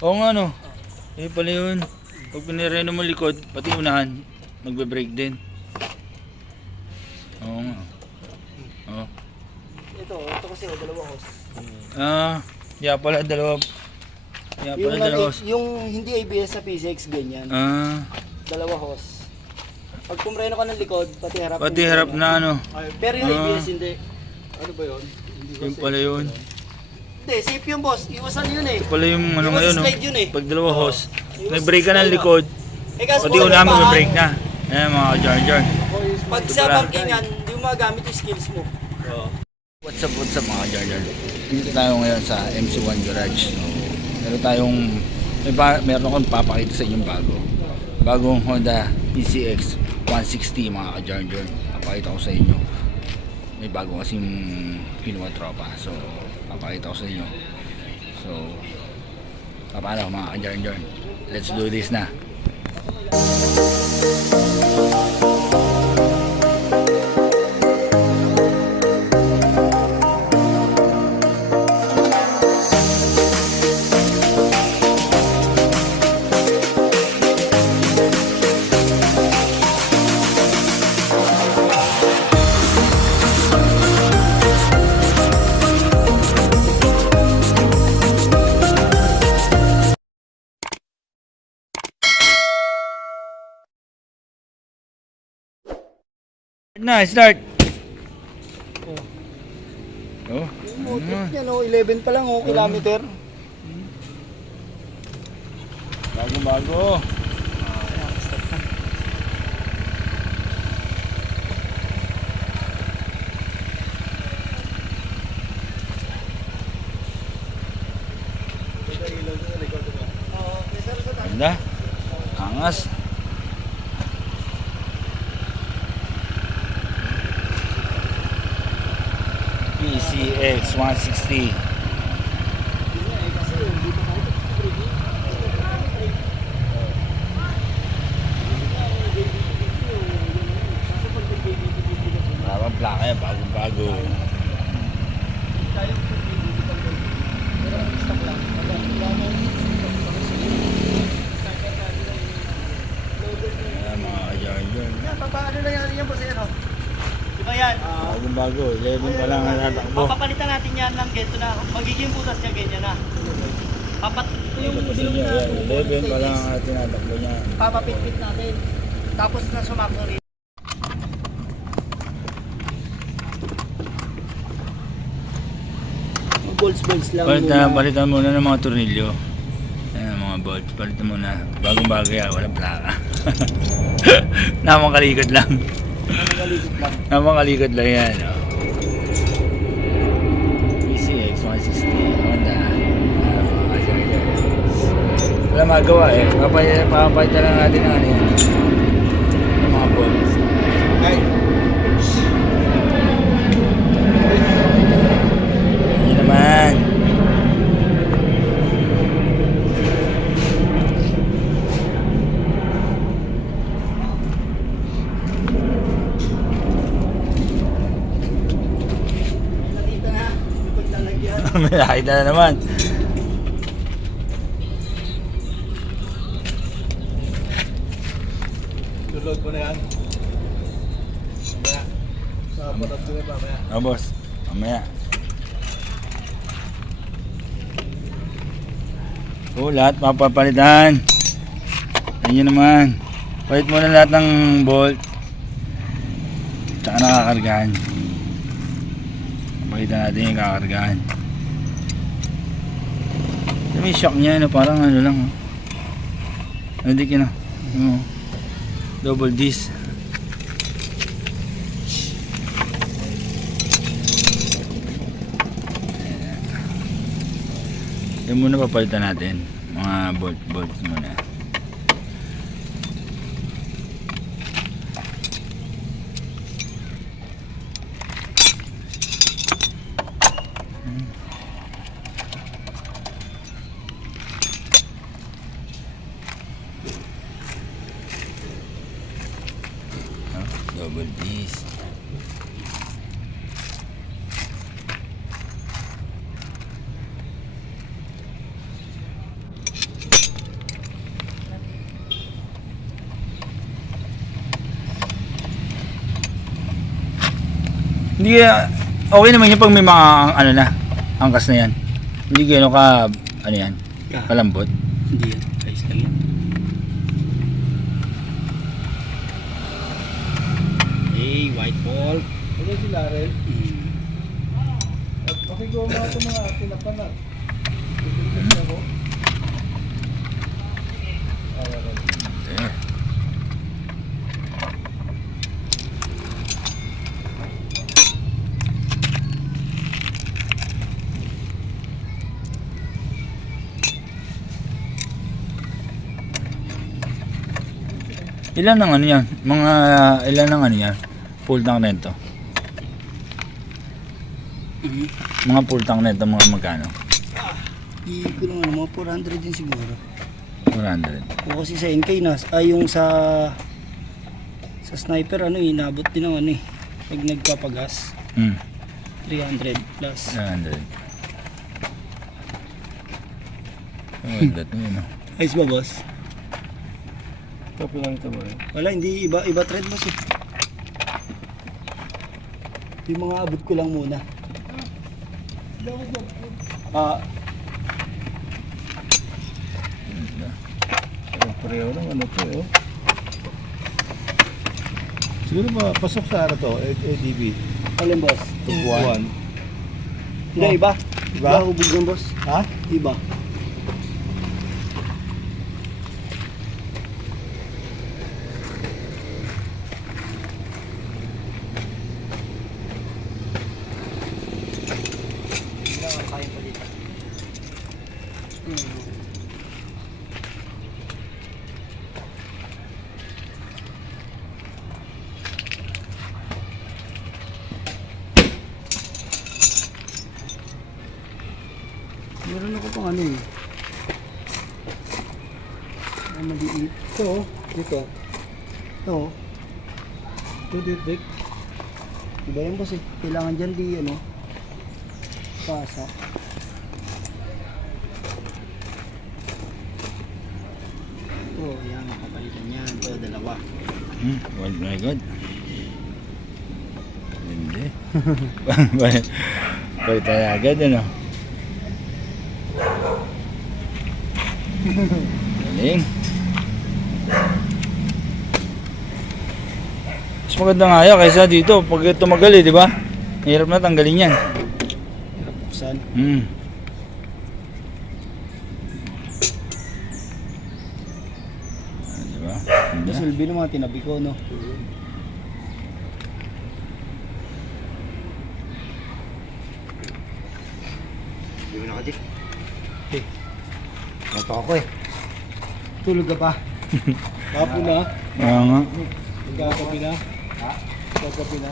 Oo nga no. Eh pala yun. Pag pinireno mo likod, pati unahan, magbe-brake din. Oo nga. Oo. Ito kasi dalawa hose. Yeah pala dalawa. Yeah pala dalawa. Yung hindi ABS sa PCX ganyan. Dalawa hose. Pag pumreno ka ng likod, pati harap. Pati harap na ano. Pero yung ABS hindi. Ano ba yun? Yung pala yun. Hindi, safe yun boss. Iwasan yun eh. Ito pala yung ano ngayon no. Slide yun eh. Pag dalawa hose, may brake ka ng likod. Kaso Pati unahan mo may brake na. Ayan mga jar-jar. pag sa bankingan, hindi mo magamit yung skills mo. What's up mga jar-jar. Dito tayo ngayon sa MC1 Garage. Meron akong papakita sa inyong bagong Honda PCX 160 mga ka-jar-jar. Papakita ko sa inyo. May bago kasing kinuha tropa. So papakita ko sa inyo. So paano mga ka-jar-jar. Let's do this na. Na, start. Oh. Motor niya no, 11 pa lang kilometer. Bago. Ganda. Angas. PCX 160. Maraming plaka yan, bagong-bago. Ayan mga ka-jar-jar. Paano nangyari yan boss? Diba yan? Bagong-bago, 11 pa lang ang natakbo. Papalitan natin yan ng ganito na. Magiging butas niya ganyan na. Yung Kapatid niya, 11 pa lang ang tinatakbo niya. papapitpit natin. Tapos na sumako rin. Bolts lang Palitan muna ng mga tornilyo. Ayan mga bolts, palitan muna. Bagong-bago yan, walang plaka. Namakalikot lang. Namakalikot lang yan. Oh. PCX 160 Honda. Wala magawa eh. Papalitan lang natin ng ano yan. Ng mga bolts. Ay! Yan naman. May nakita na naman. Download ko na yan. Mamaya. Papatas ko na mamaya. Oh boss, mamaya. Lahat mapapalitan. Ayun naman. Palit mo na lahat ng bolt. Tsaka nakakargahan. Pakita natin yung kakargahan. May shock niya, ano, parang ano lang. Hindi kina. Double disc. Yan muna papalitan natin. Mga bolts muna. Double disc. Hindi okay naman yung pag may mga ano na, angkas na yan. Hindi gano'n ka, ano yan, palambot. Hindi yan. Ayos lang yan. Hey, white ball. Ano sila rin? Hmm. At pakigawa mga ito mga tinapanag. Tutulitas ako. There. Ilan ang ano yan? Mga ilan ang ano yan? Full tank nito. Mhm. Mga full tank nito mga magkano? Hindi ko naman, mga 400 din siguro. 400. O kasi sa NK yung sa sniper ano inabot din ng ano eh. Pag nagpapagas, 300 plus. 400. Oh, that yun, no? Ayos ba boss? Ito pinangita mo rin. Wala, hindi iba trend boss eh. Yung mga abot ko lang muna. Pareho lang ano to eh. Siguro ba pasok sa ano to, ADB. Alin boss? Tubuan. Hindi, iba. Iba? Iba hubog ng boss. Ha? Iba. Hindi lang kaya pa dito. Meron ako pang ano eh. Ang maliit. Ito, dito. Ito. Ito, dito. Iba yan boss eh. Kailangan dyan di ano. Pasa. Ito, yan. Kapalitan yan. Ito, dalawa. Oh my God. Hindi. Balik tayo agad, ano? Galing. Mas maganda nga yan kaysa dito. Pag tumagal eh, di ba? Hirap na tanggalin yan. Buksan. Di ba? Ganda. Silbi ng mga tinabi ko, no? Hindi mo nakadik. Eh. Nato ako eh. Tulog ka pa. Kapo na. Kaya nga. Magkakapi na. Ha? Magkakapi na.